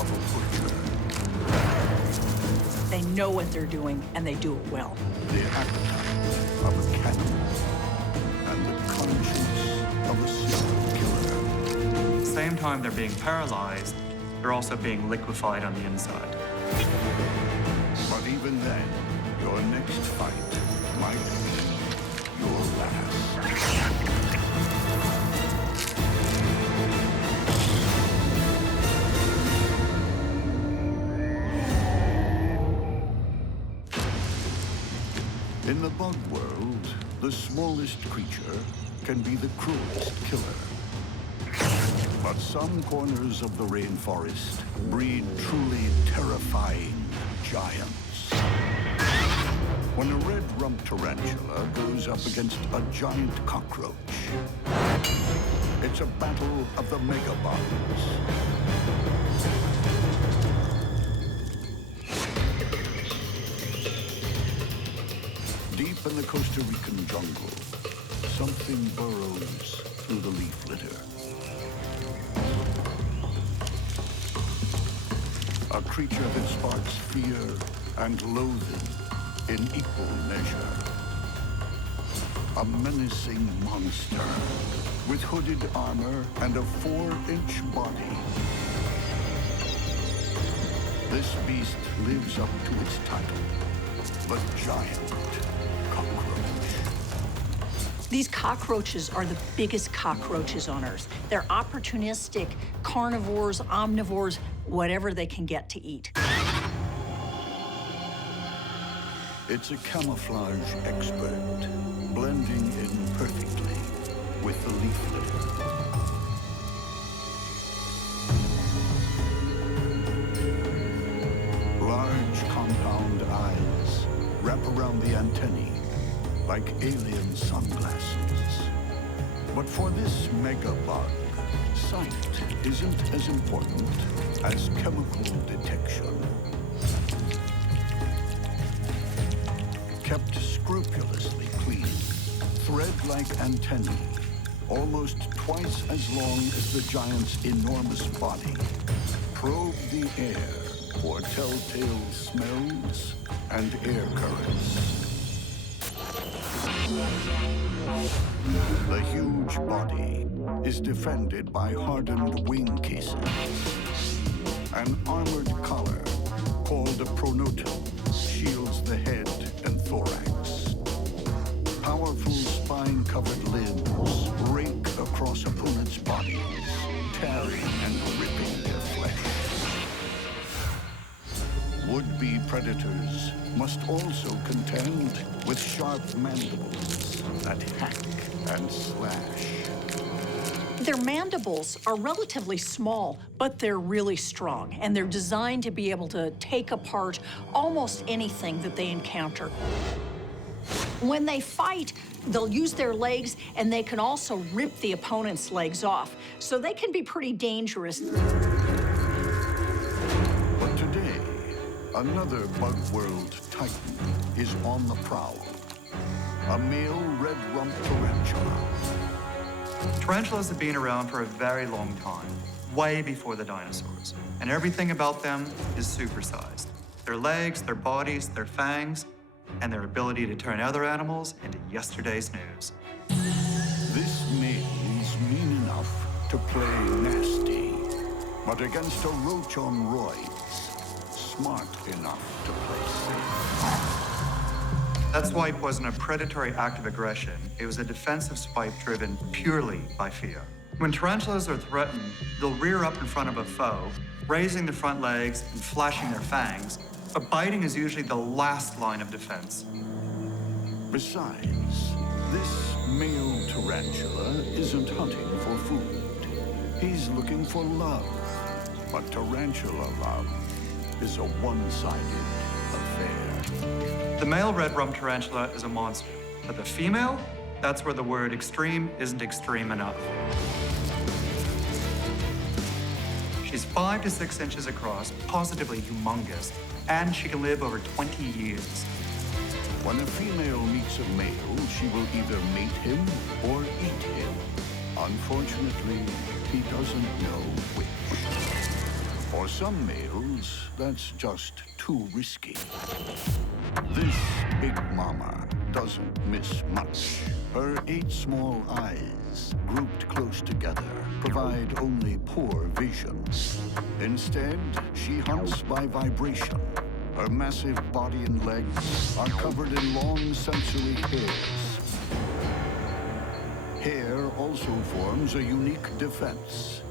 of a butcher. They know what they're doing, and they do it well. The appetite of a cannibal and the conscience of a serial killer. At the same time they're being paralyzed, they're also being liquefied on the inside. But even then, your next fight might be your last. In the bug world, the smallest creature can be the cruelest killer. But some corners of the rainforest breed truly terrifying giants. When a red rump tarantula goes up against a giant cockroach, it's a battle of the megabugs. Deep in the Costa Rican jungle, something burrows through the leaf litter. A creature that sparks fear and loathing in equal measure. A menacing monster with hooded armor and a 4-inch body. This beast lives up to its title, the Giant Cockroach. These cockroaches are the biggest cockroaches on Earth. They're opportunistic, carnivores, omnivores, whatever they can get to eat. It's a camouflage expert, blending in perfectly with the leaf litter. Large compound eyes wrap around the antennae like alien sunglasses. But for this megabug, sight isn't as important as chemical detection. Kept scrupulously clean, thread-like antennae, almost twice as long as the giant's enormous body, probe the air for telltale smells and air currents. The huge body is defended by hardened wing cases. An armored collar, called a pronotum, shields the head and thorax. Powerful spine-covered limbs rake across opponents' bodies, tearing and ripping their flesh. Would-be predators must also contend with sharp mandibles that hack and slash. Their mandibles are relatively small, but they're really strong, and they're designed to be able to take apart almost anything that they encounter. When they fight, they'll use their legs, and they can also rip the opponent's legs off, so they can be pretty dangerous. But today, another bug world titan is on the prowl. A male red rump tarantula. Tarantulas have been around for a very long time, way before the dinosaurs, and everything about them is supersized. Their legs, their bodies, their fangs, and their ability to turn other animals into yesterday's news. This male's mean enough to play nasty, but against a roach on roids, smart enough to play safe. That swipe wasn't a predatory act of aggression. It was a defensive swipe driven purely by fear. When tarantulas are threatened, they'll rear up in front of a foe, raising their front legs and flashing their fangs, but biting is usually the last line of defense. Besides, this male tarantula isn't hunting for food. He's looking for love. But tarantula love is a one-sided affair. The male red rump tarantula is a monster, but the female, that's where the word extreme isn't extreme enough. She's 5 to 6 inches across, positively humongous, and she can live over 20 years. When a female meets a male, she will either mate him or eat him. Unfortunately, he doesn't know which. For some males, that's just too risky. This big mama doesn't miss much. Her 8 small eyes, grouped close together, provide only poor vision. Instead, she hunts by vibration. Her massive body and legs are covered in long sensory hairs. Hair also forms a unique defense.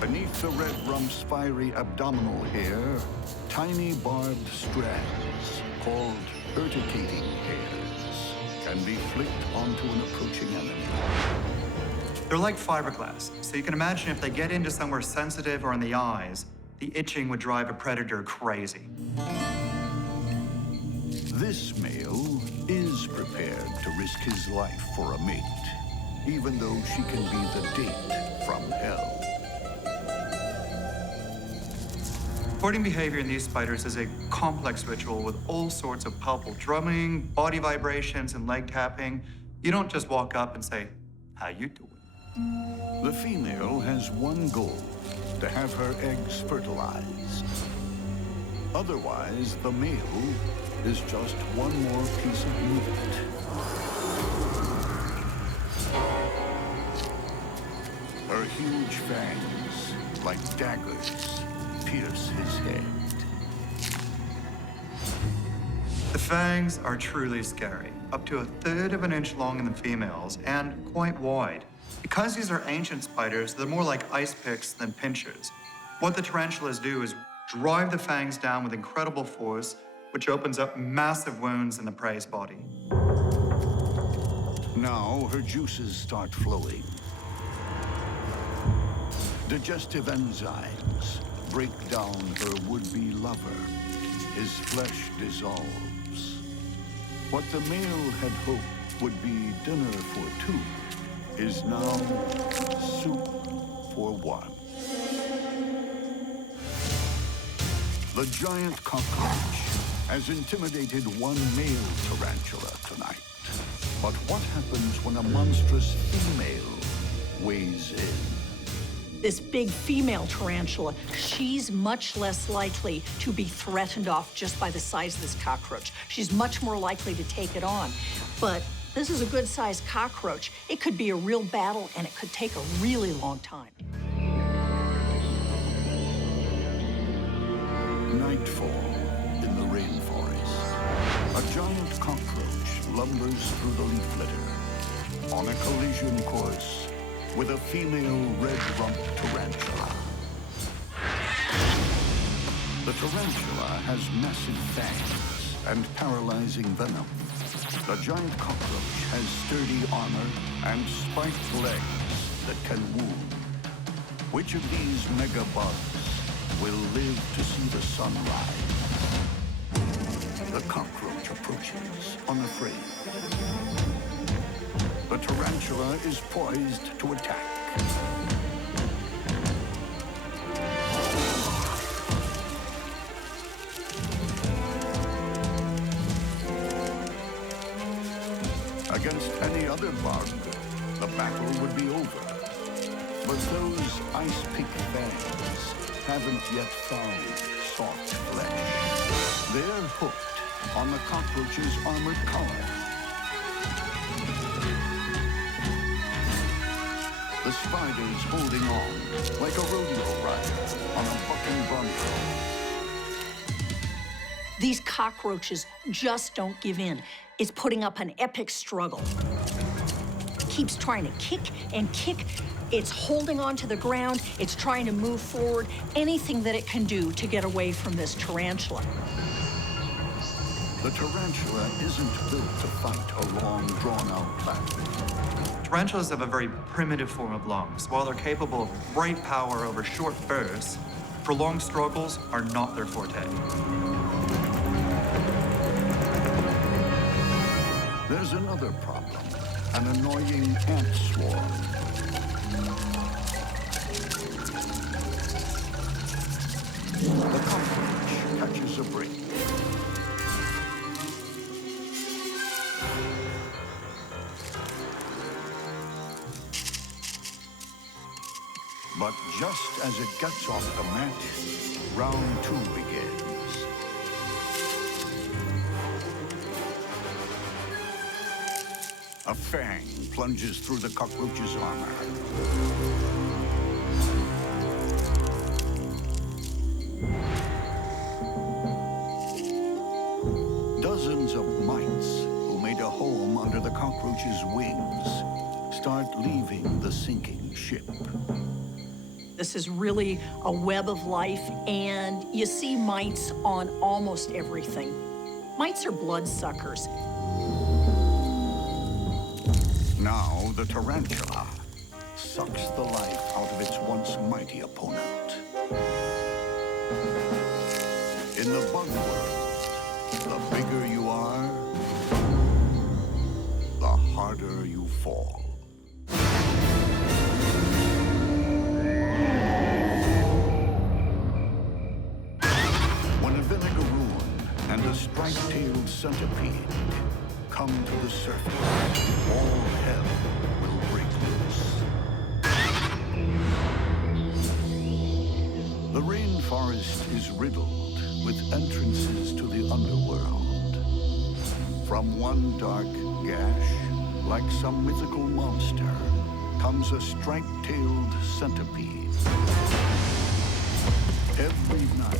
Beneath the red rump's fiery abdominal hair, tiny barbed strands, called irritating hairs, can be flicked onto an approaching enemy. They're like fiberglass, so you can imagine if they get into somewhere sensitive or in the eyes, the itching would drive a predator crazy. This male is prepared to risk his life for a mate, even though she can be the date from hell. Courting behavior in these spiders is a complex ritual with all sorts of palpable drumming, body vibrations, and leg tapping. You don't just walk up and say, "How you doing?" The female has one goal, to have her eggs fertilized. Otherwise, the male is just one more piece of meat. Her huge fangs, like daggers, pierce his head. The fangs are truly scary, up to 1/3 of an inch long in the females and quite wide. Because these are ancient spiders, they're more like ice picks than pinchers. What the tarantulas do is drive the fangs down with incredible force, which opens up massive wounds in the prey's body. Now her juices start flowing. Digestive enzymes break down her would-be lover. His flesh dissolves. What the male had hoped would be dinner for 2 is now soup for 1. The giant cockroach has intimidated one male tarantula tonight. But what happens when a monstrous female weighs in? This big female tarantula, she's much less likely to be threatened off just by the size of this cockroach. She's much more likely to take it on. But this is a good-sized cockroach. It could be a real battle, and it could take a really long time. Nightfall in the rainforest. A giant cockroach lumbers through the leaf litter on a collision course with a female red rump tarantula. The tarantula has massive fangs and paralyzing venom. The giant cockroach has sturdy armor and spiked legs that can wound. Which of these megabugs will live to see the sunrise? The cockroach approaches, unafraid. The tarantula is poised to attack. Against any other bug, the battle would be over. But those ice-pick fangs haven't yet found soft flesh. They're hooked on the cockroach's armored collar. The spider's holding on like a rodeo rider on a bucking bronco. These cockroaches just don't give in. It's putting up an epic struggle. Keeps trying to kick and kick. It's holding on to the ground. It's trying to move forward. Anything that it can do to get away from this tarantula. The tarantula isn't built to fight a long, drawn-out battle. Tarantulas have a very primitive form of lungs. While they're capable of great power over short bursts, prolonged struggles are not their forte. There's another problem, an annoying ant swarm. The cockroach catches a break. But just as it gets off the mat, round 2 begins. A fang plunges through the cockroach's armor. Dozens of mites who made a home under the cockroach's wings start leaving the sinking ship. This is really a web of life, and you see mites on almost everything. Mites are bloodsuckers. Now the tarantula sucks the life out of its once mighty opponent. In the bug world, the bigger you are, the harder you fall. When a vinegaroon and a striped-tailed centipede come to the surface, all hell will break loose. The rainforest is riddled with entrances to the underworld. From one dark gash, like some mythical monster, comes a striped-tailed centipede. Every night,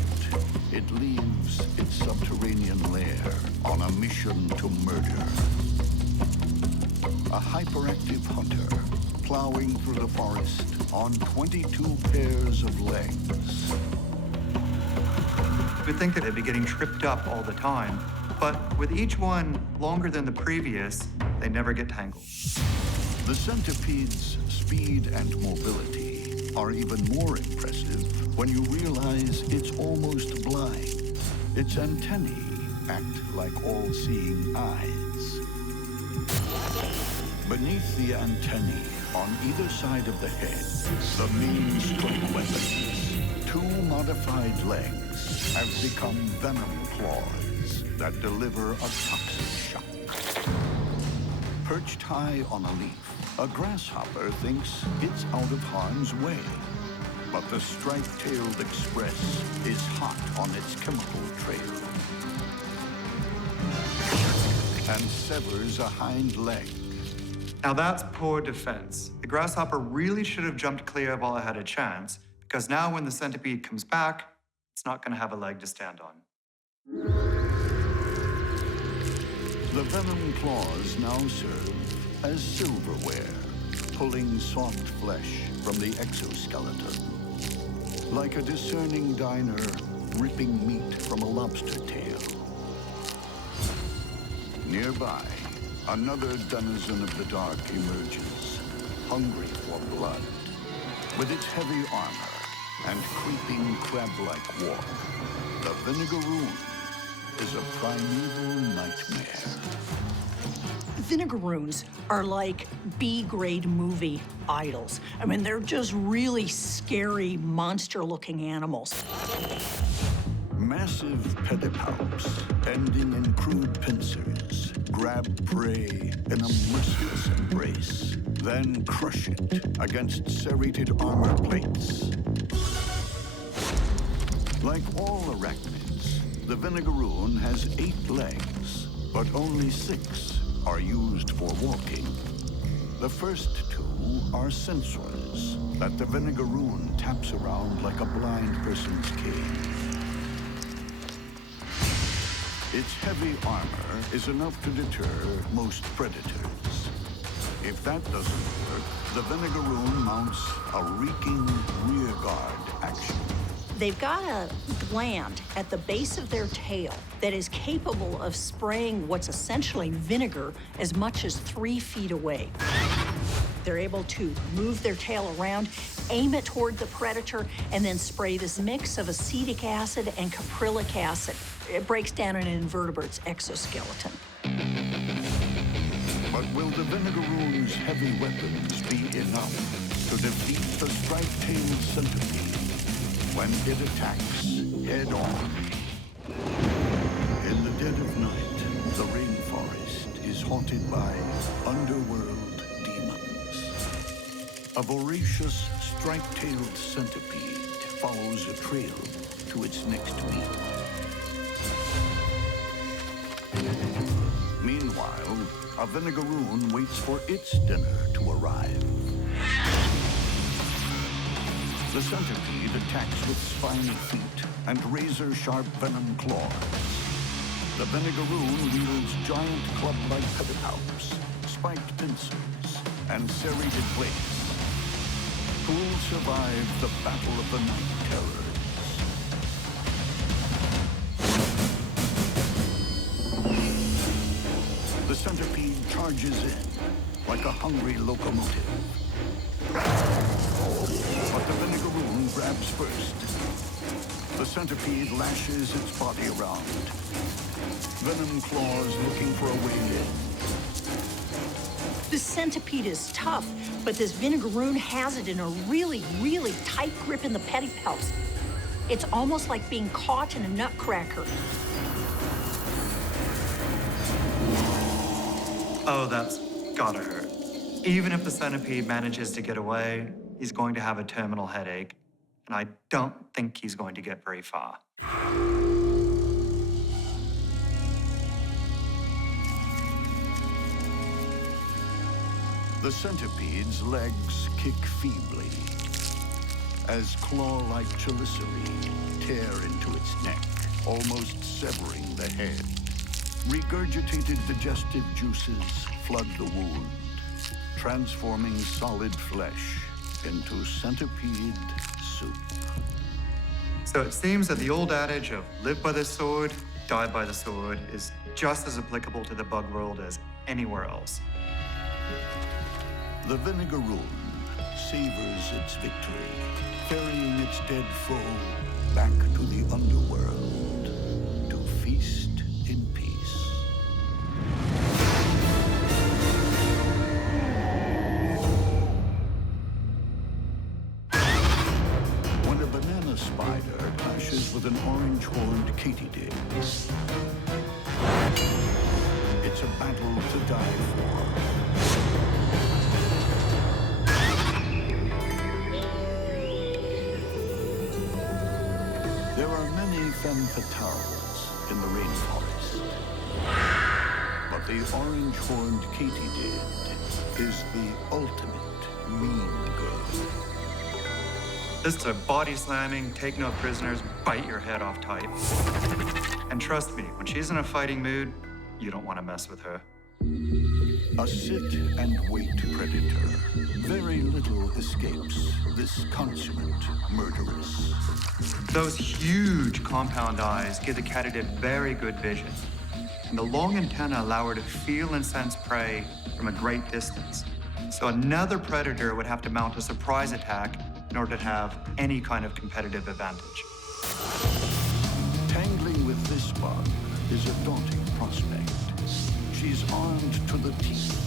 it leaves its subterranean lair on a mission to murder. A hyperactive hunter plowing through the forest on 22 pairs of legs. You'd think that they'd be getting tripped up all the time, but with each one longer than the previous, they never get tangled. The centipede's speed and mobility are even more impressive when you realize it's almost blind. Its antennae act like all-seeing eyes. Beneath the antennae, on either side of the head, the main strike weapons, 2 modified legs have become venom claws that deliver a toxic shock. Perched high on a leaf, a grasshopper thinks it's out of harm's way. But the striped-tailed express is hot on its chemical trail and severs a hind leg. Now that's poor defense. The grasshopper really should have jumped clear while it had a chance, because now when the centipede comes back, it's not going to have a leg to stand on. The venom claws now serve as silverware, pulling soft flesh from the exoskeleton. Like a discerning diner ripping meat from a lobster tail. Nearby, another denizen of the dark emerges, hungry for blood. With its heavy armor and creeping crab-like walk, the vinegaroon is a primeval nightmare. Vinegaroons are like B-grade movie idols. I mean, they're just really scary, monster-looking animals. Massive pedipalps, ending in crude pincers, grab prey in a merciless embrace, then crush it against serrated armor plates. Like all arachnids, the vinegaroon has 8 legs, but only 6 are used for walking. The first 2 are sensors that the vinegaroon taps around like a blind person's cane. Its heavy armor is enough to deter most predators. If that doesn't work, the vinegaroon mounts a reeking rearguard action. They've got a gland at the base of their tail that is capable of spraying what's essentially vinegar as much as 3 feet away. They're able to move their tail around, aim it toward the predator, and then spray this mix of acetic acid and caprylic acid. It breaks down an invertebrate's exoskeleton. But will the vinegaroon's heavy weapons be enough to defeat the striped-tailed centipede when it attacks head-on? In the dead of night, the rainforest is haunted by underworld demons. A voracious, striped-tailed centipede follows a trail to its next meal. Meanwhile, a vinegaroon waits for its dinner to arrive. The centipede attacks with spiny feet and razor-sharp venom claws. The vinegaroon wields giant club-like pedipalps, spiked pincers, and serrated blades. Who will survive the battle of the night terrors? The centipede charges in like a hungry locomotive. But the vinegaroon grabs first. The centipede lashes its body around. Venom claws looking for a way in. The centipede is tough, but this vinegaroon has it in a really, really tight grip in the pedipalps. It's almost like being caught in a nutcracker. Oh, that's gotta hurt. Even if the centipede manages to get away, he's going to have a terminal headache, and I don't think he's going to get very far. The centipede's legs kick feebly as claw-like chelicerae tear into its neck, almost severing the head. Regurgitated digestive juices flood the wound, transforming solid flesh into centipede soup. So it seems that the old adage of live by the sword, die by the sword is just as applicable to the bug world as anywhere else. The vinegaroon savors its victory, ferrying its dead foe back to the underworld to feast in peace. When a banana spider clashes with an orange-horned Katydid, it's a battle to die for. There are many femme fatales in the rainforest, but the orange-horned Katydid is the ultimate mean girl. This is a body-slamming, take no prisoners, bite your head off type. And trust me, when she's in a fighting mood, you don't want to mess with her. A sit-and-wait predator. Very little escapes this consummate murderess. Those huge compound eyes give the Katydid very good vision. And the long antennae allow her to feel and sense prey from a great distance. So another predator would have to mount a surprise attack in order to have any kind of competitive advantage. Tangling with this bug is a daunting prospect. She's armed to the teeth.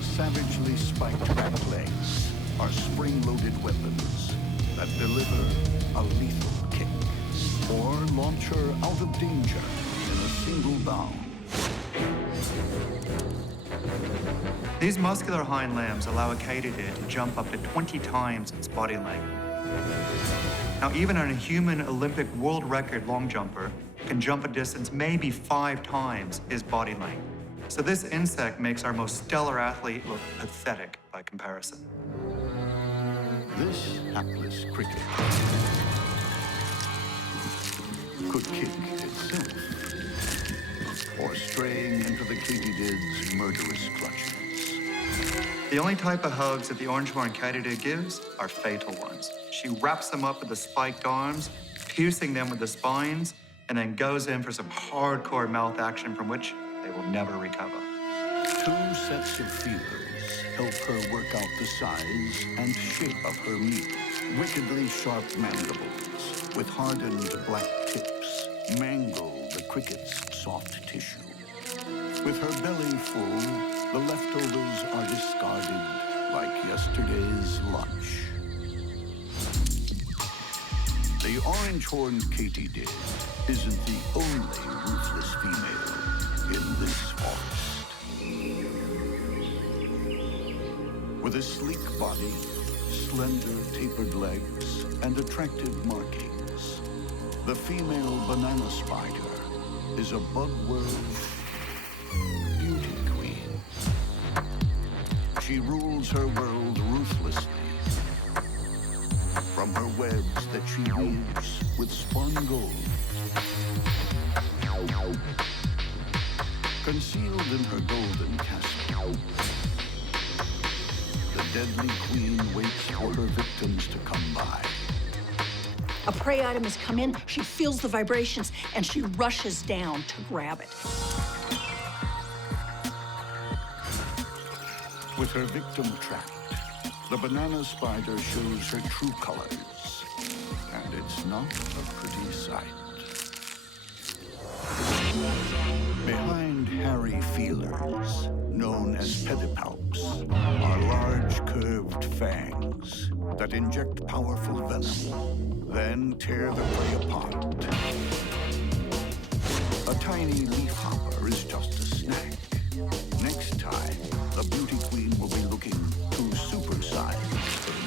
Savagely spiked back legs are spring-loaded weapons that deliver a lethal kick or launch her out of danger in a single bound. These muscular hind limbs allow a Katydid to jump up to 20 times its body length. Now, even a human Olympic world record long jumper can jump a distance maybe 5 times his body length. So this insect makes our most stellar athlete look pathetic by comparison. This hapless cricket could kick itself, or straying into the Katydid's murderous clutches. The only type of hugs that the orange-horned Katydid gives are fatal ones. She wraps them up with the spiked arms, piercing them with the spines, and then goes in for some hardcore mouth action from which they will never recover. 2 sets of feelers help her work out the size and shape of her meat. Wickedly sharp mandibles with hardened black tips mangle the cricket's soft tissue. With her belly full, the leftovers are discarded like yesterday's lunch. The orange-horned Katydid isn't the only ruthless female in this forest. With a sleek body, slender, tapered legs, and attractive markings. The female banana spider is a bug world beauty queen. She rules her world ruthlessly. From her webs that she weaves with spun gold. Concealed in her golden castle, the deadly queen waits for her victims to come by. A prey item has come in, she feels the vibrations, and she rushes down to grab it. With her victim trapped, the banana spider shows her true colors, and it's not a pretty sight. Behind hairy feelers, known as pedipalps, are large curved fangs that inject powerful venom, then tear the prey apart. A tiny leaf hopper is just a snack. Next time, the beauty queen will be looking to supersize her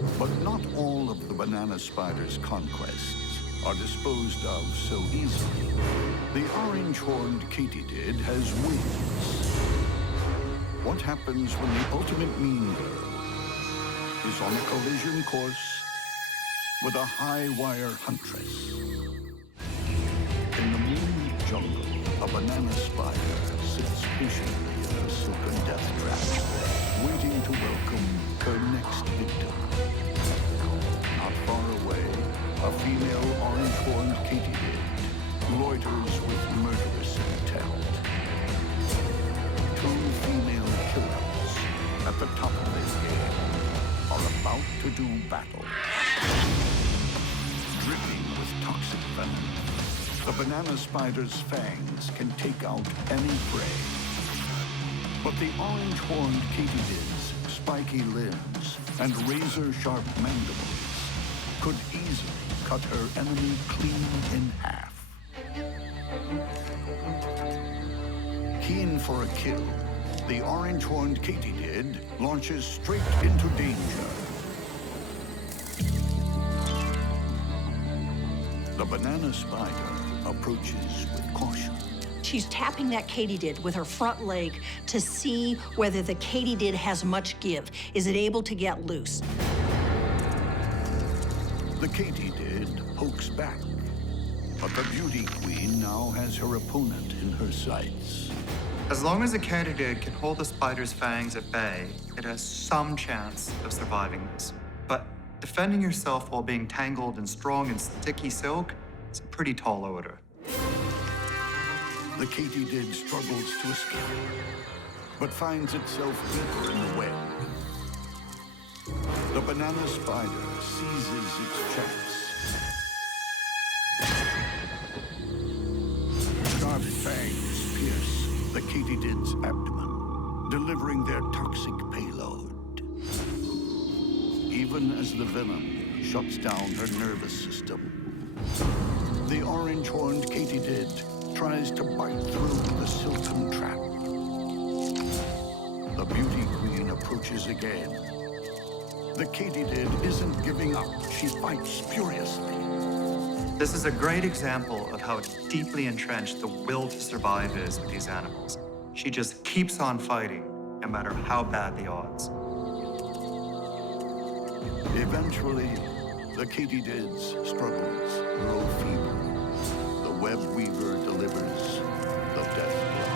meal. But not all of the banana spider's conquests are disposed of so easily. The orange-horned Katydid has wings. What happens when the ultimate mean girl is on a collision course with a high-wire huntress? In the moonlit jungle, a banana spider sits patiently in a silken death trap, waiting to welcome her next victim. Not far away, a female orange-horned Katydid loiters with murderous intent. Two female killers at the top of this game are about to do battle. Dripping with toxic venom, the banana spider's fangs can take out any prey. But the orange-horned Katydid's spiky limbs and razor-sharp mandibles could easily cut her enemy clean in half. Keen for a kill, the orange-horned Katydid launches straight into danger. The banana spider approaches with caution. She's tapping that Katydid with her front leg to see whether the Katydid has much give. Is it able to get loose? The Katydid pokes back, but the beauty queen now has her opponent in her sights. As long as the Katydid can hold the spider's fangs at bay, it has some chance of surviving this. But defending yourself while being tangled in strong and sticky silk is a pretty tall order. The Katydid struggles to escape, but finds itself deeper in the web. The banana spider seizes its chance. Sharp fangs pierce the Katydid's abdomen, delivering their toxic payload. Even as the venom shuts down her nervous system, the orange-horned Katydid tries to bite through the silken trap. The beauty queen approaches again. The Katydid isn't giving up. She fights furiously. This is a great example of how deeply entrenched the will to survive is with these animals. She just keeps on fighting, no matter how bad the odds. Eventually, the Katydid's struggles grow feeble. The web weaver delivers the death blow.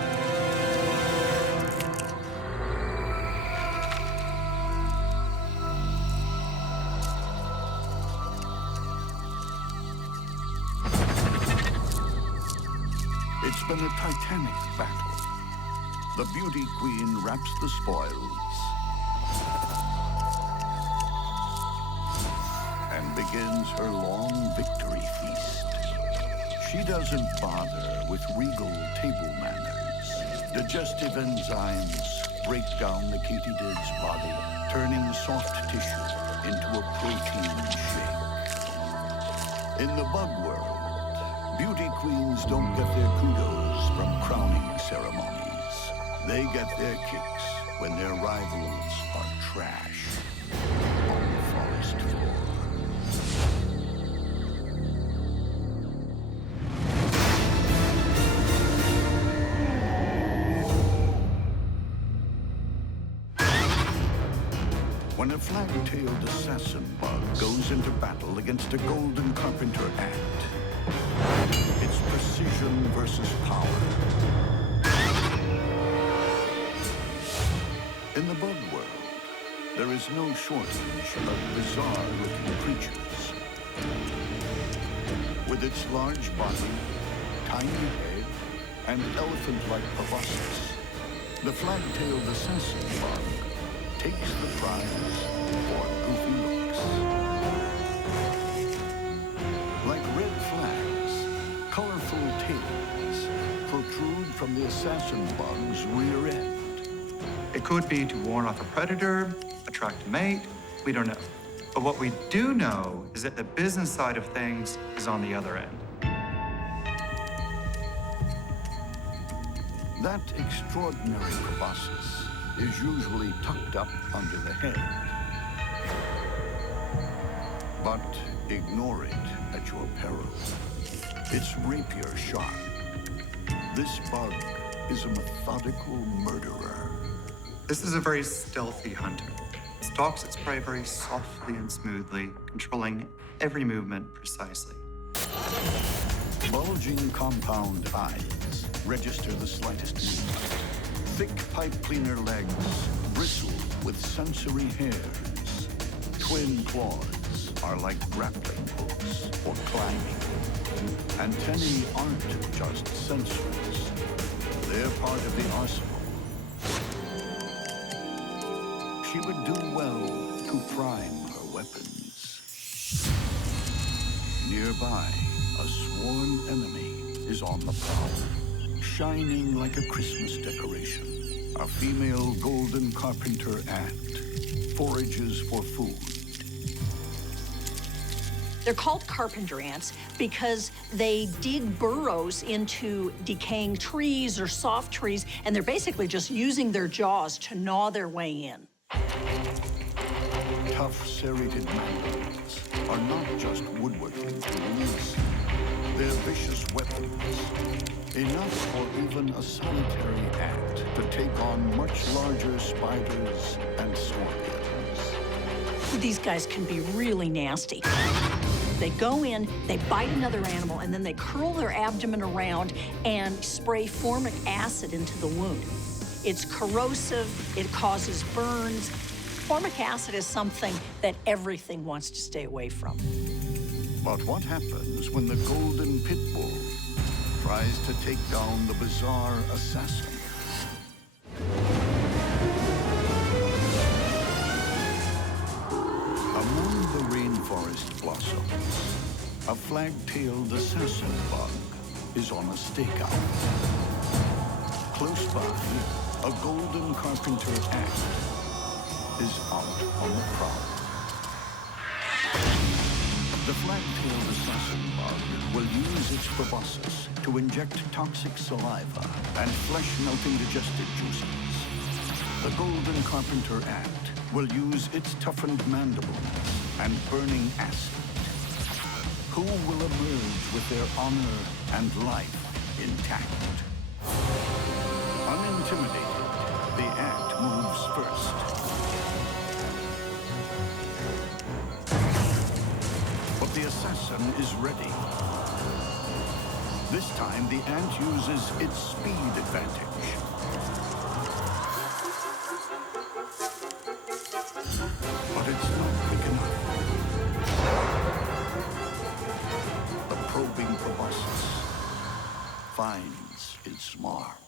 It's been a titanic battle. The beauty queen wraps the spoils and begins her long victory feast. She doesn't bother with regal table manners. Digestive enzymes break down the Katydid's body, turning soft tissue into a protein shake. In the bug world, beauty queens don't get their kudos from crowning ceremonies. They get their kicks when their rivals are trash on the forest floor. When a flag-tailed assassin bug goes into battle against a golden carpenter ant, it's precision versus power. In the bug world, there is no shortage of bizarre-looking creatures. With its large body, tiny head, and elephant-like proboscis, the flag-tailed assassin bug takes the prize for goofy looks. Like red flags, colorful tails protrude from the assassin bug's rear end. It could be to warn off a predator, attract a mate, we don't know. But what we do know is that the business side of things is on the other end. That extraordinary proboscis is usually tucked up under the head. But ignore it at your peril. It's rapier sharp. This bug is a methodical murderer. This is a very stealthy hunter. It stalks its prey very softly and smoothly, controlling every movement precisely. Bulging compound eyes register the slightest movement. Thick pipe cleaner legs bristle with sensory hairs. Twin claws are like grappling hooks or climbing. Antennae aren't just sensors. They're part of the arsenal. She would do well to prime her weapons. Nearby, a sworn enemy is on the prowl, shining like a Christmas decoration. A female golden carpenter ant forages for food. They're called carpenter ants because they dig burrows into decaying trees or soft trees, and they're basically just using their jaws to gnaw their way in. Tough serrated mandibles are not just woodworking tools. They're vicious weapons, enough for even a solitary ant to take on much larger spiders and scorpions. These guys can be really nasty. They go in, they bite another animal, and then they curl their abdomen around and spray formic acid into the wound. It's corrosive, it causes burns. Formic acid is something that everything wants to stay away from. But what happens when the golden pit bull tries to take down the bizarre assassin? Among the rainforest blossoms, a flag-tailed assassin bug is on a stakeout. Close by, a golden carpenter ant is out on the prowl. The flag-tailed assassin bug will use its proboscis to inject toxic saliva and flesh-melting digestive juices. The golden carpenter ant will use its toughened mandibles and burning acid. Who will emerge with their honor and life intact? Unintimidated, the ant moves first. But the assassin is ready. This time, the ant uses its speed advantage. But it's not quick enough. The probing proboscis finds its mark.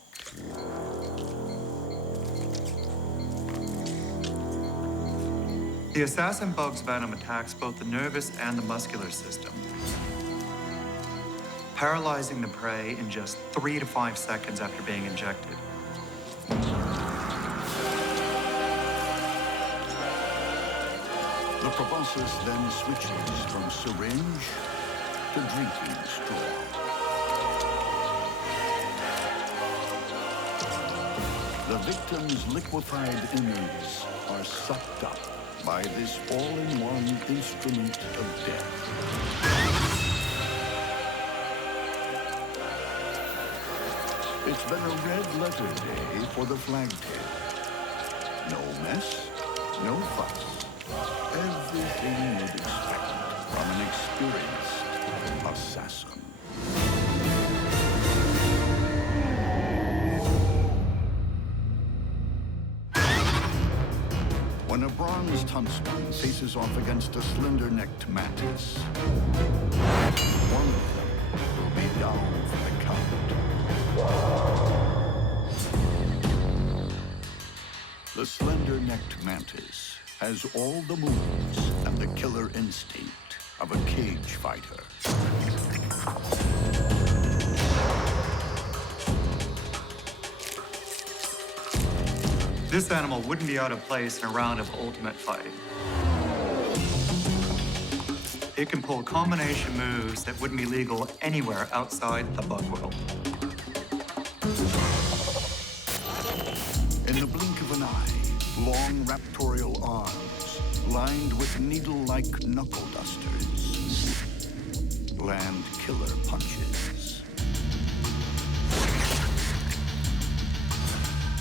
The assassin bug's venom attacks both the nervous and the muscular system, paralyzing the prey in just 3 to 5 seconds after being injected. The proboscis then switches from syringe to drinking straw. The victim's liquefied innards are sucked up by this all-in-one instrument of death. It's been a red-letter day for the flagtail. No mess, no fuss. Everything you'd expect from an experienced assassin. When a bronzed huntsman faces off against a slender-necked mantis, one of them will be down for the count. The slender-necked mantis has all the moves and the killer instinct of a cage fighter. This animal wouldn't be out of place in a round of ultimate fight. It can pull combination moves that wouldn't be legal anywhere outside the bug world. In the blink of an eye, long raptorial arms, lined with needle-like knuckle dusters, land killer punches.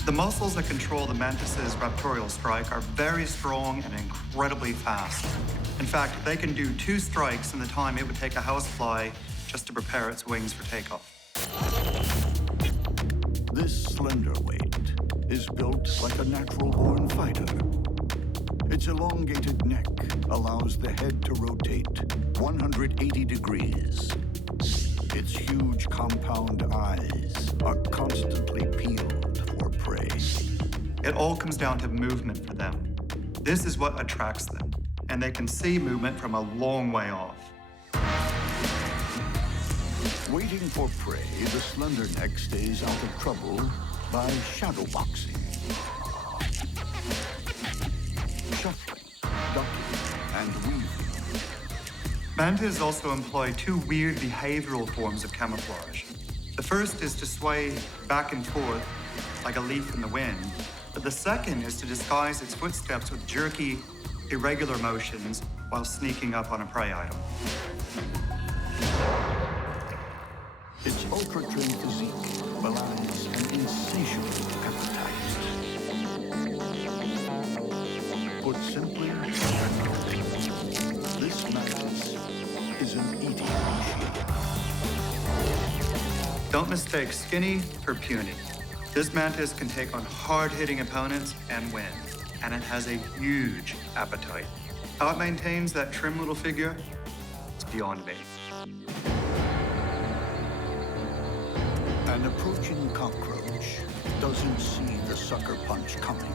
The muscles that control the mantis's raptorial strike are very strong and incredibly fast. In fact, they can do 2 strikes in the time it would take a housefly just to prepare its wings for takeoff. This slender weight is built like a natural-born fighter. Its elongated neck allows the head to rotate 180 degrees. Its huge compound eyes are constantly peeled for prey. It all comes down to movement for them. This is what attracts them, and they can see movement from a long way off. Waiting for prey, the slender neck stays out of trouble by shadow boxing, shuffling, ducking, and weaving. Mantis also employ 2 weird behavioral forms of camouflage. The first is to sway back and forth like a leaf in the wind, but the second is to disguise its footsteps with jerky, irregular motions while sneaking up on a prey item. Its ultra-trim physique belies an insatiable appetite. Put simply, this mantis is an eating machine. Don't mistake skinny for puny. This mantis can take on hard-hitting opponents and win, and it has a huge appetite. How it maintains that trim little figure, it's beyond me. An approaching cockroach doesn't see the sucker punch coming.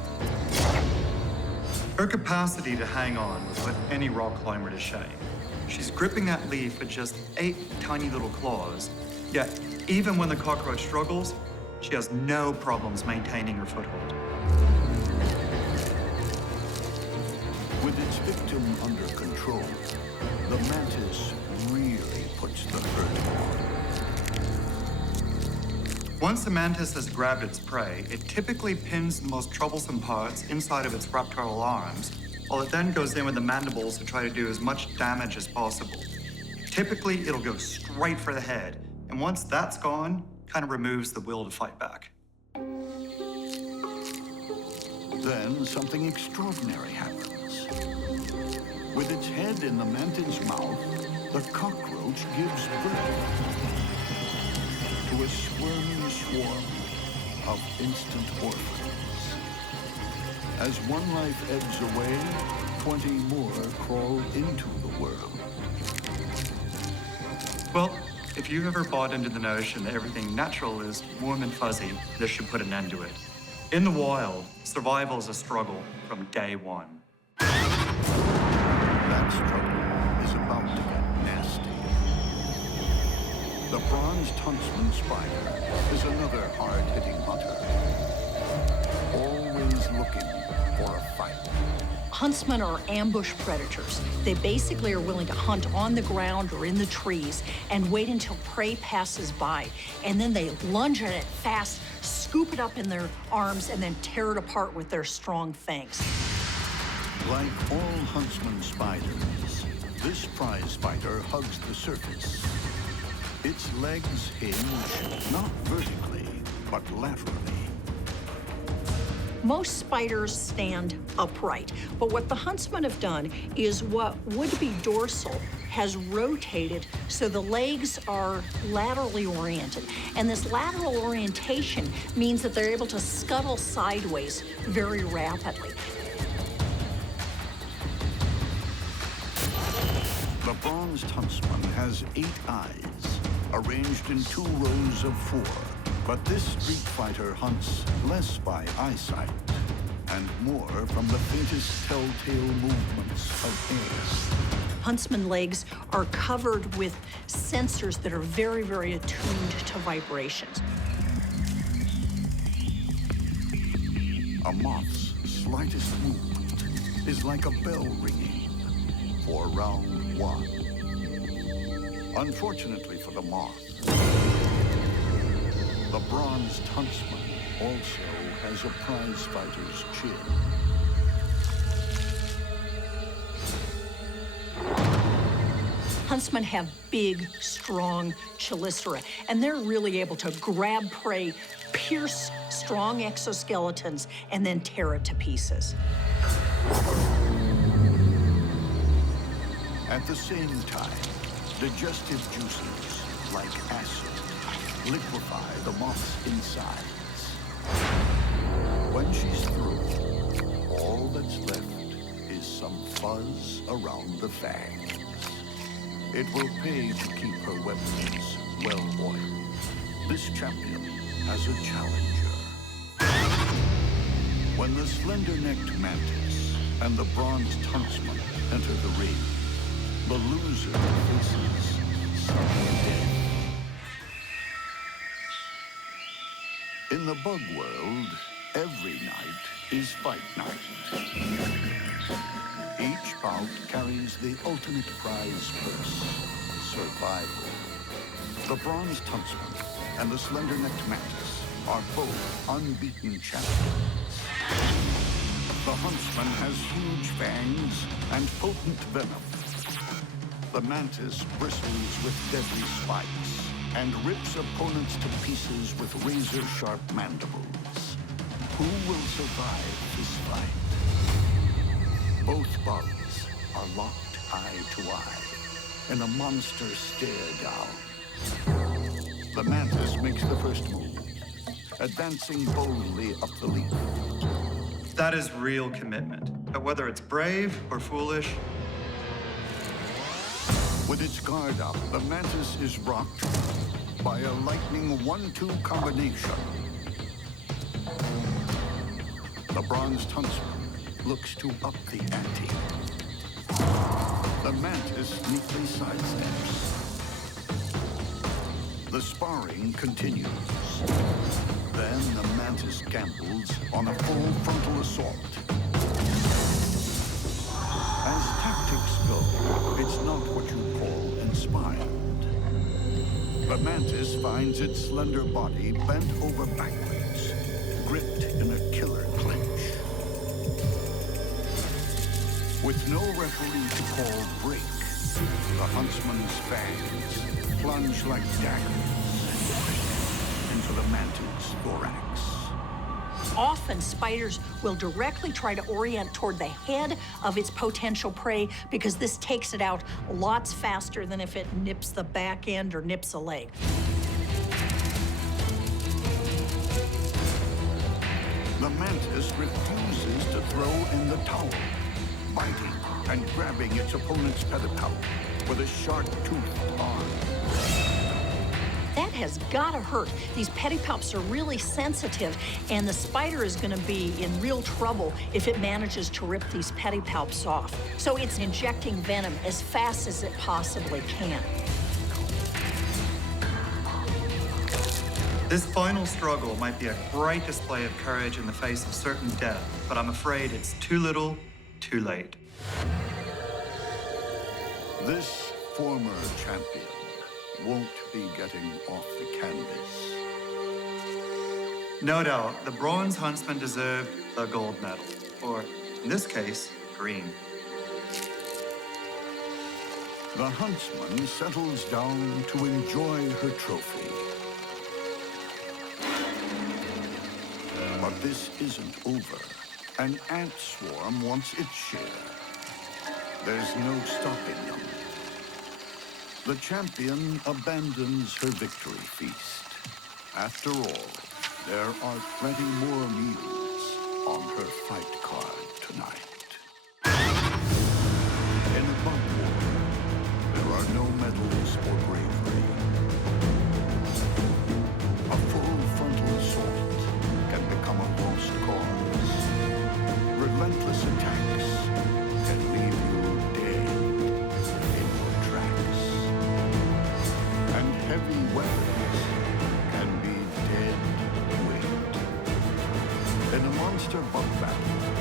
Her capacity to hang on would put any rock climber to shame. She's gripping that leaf with just 8 tiny little claws, yet even when the cockroach struggles, she has no problems maintaining her foothold. With its victim under control, the mantis really puts the hurt on. Once the mantis has grabbed its prey, it typically pins the most troublesome parts inside of its raptorial arms, while it then goes in with the mandibles to try to do as much damage as possible. Typically, it'll go straight for the head, and once that's gone, kind of removes the will to fight back. Then something extraordinary happens. With its head in the mantis' mouth, the cockroach gives birth to a squirming swarm of instant orphans. As one life ebbs away, 20 more crawl into the world. Well, if you've ever bought into the notion that everything natural is warm and fuzzy, this should put an end to it. In the wild, survival is a struggle from day one. That struggle is about to get nasty. The bronzed huntsman spider is another hard-hitting hunter, always looking for a fight. Huntsmen are ambush predators. They basically are willing to hunt on the ground or in the trees and wait until prey passes by. And then they lunge at it fast, scoop it up in their arms and then tear it apart with their strong fangs. Like all huntsman spiders, this prize spider hugs the surface. Its legs hinge not vertically, but laterally. Most spiders stand upright, but what the huntsmen have done is what would be dorsal has rotated so the legs are laterally oriented. And this lateral orientation means that they're able to scuttle sideways very rapidly. The bronzed huntsman has 8 eyes, arranged in 2 rows of 4. But this street fighter hunts less by eyesight and more from the faintest telltale movements of air. Huntsman legs are covered with sensors that are very, very attuned to vibrations. A moth's slightest movement is like a bell ringing for round 1. Unfortunately for the moth, the bronzed huntsman also has a prize fighter's chin. Huntsmen have big, strong chelicera, and they're really able to grab prey, pierce strong exoskeletons, and then tear it to pieces. At the same time, digestive juices like acid liquefy the moth's insides. When she's through, all that's left is some fuzz around the fangs. It will pay to keep her weapons well-oiled. This champion has a challenger. When the slender-necked Mantis and the bronzed huntsman enter the ring, the loser faces sudden death. In the bug world, every night is fight night. Each bout carries the ultimate prize purse, survival. The bronzed huntsman and the slender-necked Mantis are both unbeaten champions. The huntsman has huge fangs and potent venom. The Mantis bristles with deadly spikes and rips opponents to pieces with razor-sharp mandibles. Who will survive this fight? Both bugs are locked eye to eye in a monster stare down. The Mantis makes the first move, advancing boldly up the leaf. That is real commitment. But whether it's brave or foolish, With its guard up, the Mantis is rocked by a lightning 1-2 combination. The bronzed huntsman looks to up the ante. The Mantis neatly sidesteps. The sparring continues. Then the Mantis gambles on a full frontal assault. As tactics go, it's not what you call inspired. The Mantis finds its slender body bent over backwards, gripped in a killer clinch. With no referee to call break, the huntsman's fangs plunge like daggers into the Mantis' thorax. Often, spiders will directly try to orient toward the head of its potential prey because this takes it out lots faster than if it nips the back end or nips a leg. The Mantis refuses to throw in the towel, biting and grabbing its opponent's pedipalp with a sharp-toothed arm. That has gotta hurt. These pedipalps are really sensitive, and the spider is gonna be in real trouble if it manages to rip these pedipalps off. So it's injecting venom as fast as it possibly can. this final struggle might be a bright display of courage in the face of certain death, but I'm afraid it's too little, too late. This former champion won't be getting off the canvas. No doubt, the bronze huntsman deserved a gold medal, or in this case, green. The huntsman settles down to enjoy her trophy. But this isn't over. An ant swarm wants its share. There's no stopping them. The champion abandons her victory feast. After all, there are plenty more meals on her fight card tonight. In a bout war, there are no medals for bravery. A full frontal assault can become a lost cause. Relentless attacks can leave you dead in your tracks. And heavy weapons can be dead weight. In a monster buck battle,